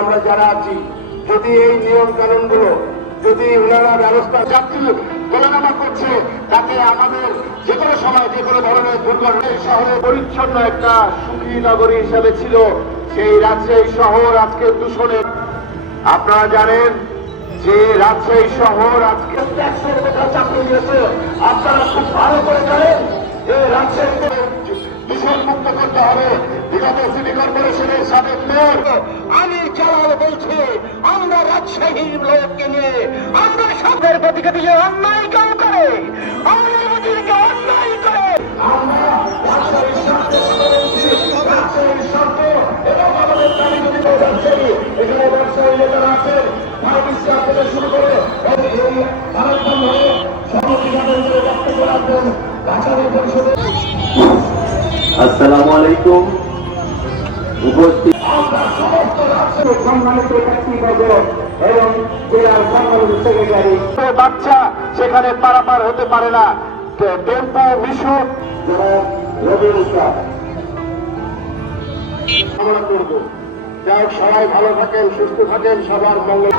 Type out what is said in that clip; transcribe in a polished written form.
আমরা যারা আছি যদি এই নিয়ম কানুন গুলো যদি ওনারা ব্যবস্থা যাত্রী তোলানামা করছে, তাতে আমাদের যে কোনো সময় যে কোনো ধরনের দুর্ঘটনা শহরে পরিচ্ছন্ন একটা সুখী নগরী হিসাবে ছিল সেই রাজশাহী শহর আজকে দূষণে। আপনারা জানেন যে রাজশাহী শহর আজকে ট্যাক্সের কথা চাপিয়ে দিয়েছে। আপনারা খুব ভালো করে জানেন যে রাজশাহীকে দূষণ মুক্ত করতে হবে। বিগত সিটি কর্পোরেশনের সাবেক মেয়র আমি জালাল বলছি, আমরা রাজশাহীর লোককে নিয়ে আমরা সবের গতিকে দিয়ে অন্যায় কেউ করে আমরা মোদীকে অন্যায় করে আমরা রাজশাহীর স্বার্থে রাজশাহীর স্বার্থ এবং আমাদের দাবি যদি রাজশাহী এখানে ব্যবসায়ী নেতারা আছেন ভাইবিস্টার থেকে শুরু করে এই আরেকজন হয়ে সমাজের বক্তব্য রাখবেন রাজশাহী পরিষদের। আসসালামু আলাইকুম। উপস্থিত সম্মানিত ব্যক্তিবর্গ এবং জেলার সম্মানিত সেক্রেটারি, বাচ্চা সেখানে পারাপার হতে পারে না। টেম্পো মিশুক রবিউল ইসলাম আমরা করবো। যাই হোক, সবাই ভালো থাকেন, সুস্থ থাকেন, সবার মঙ্গল।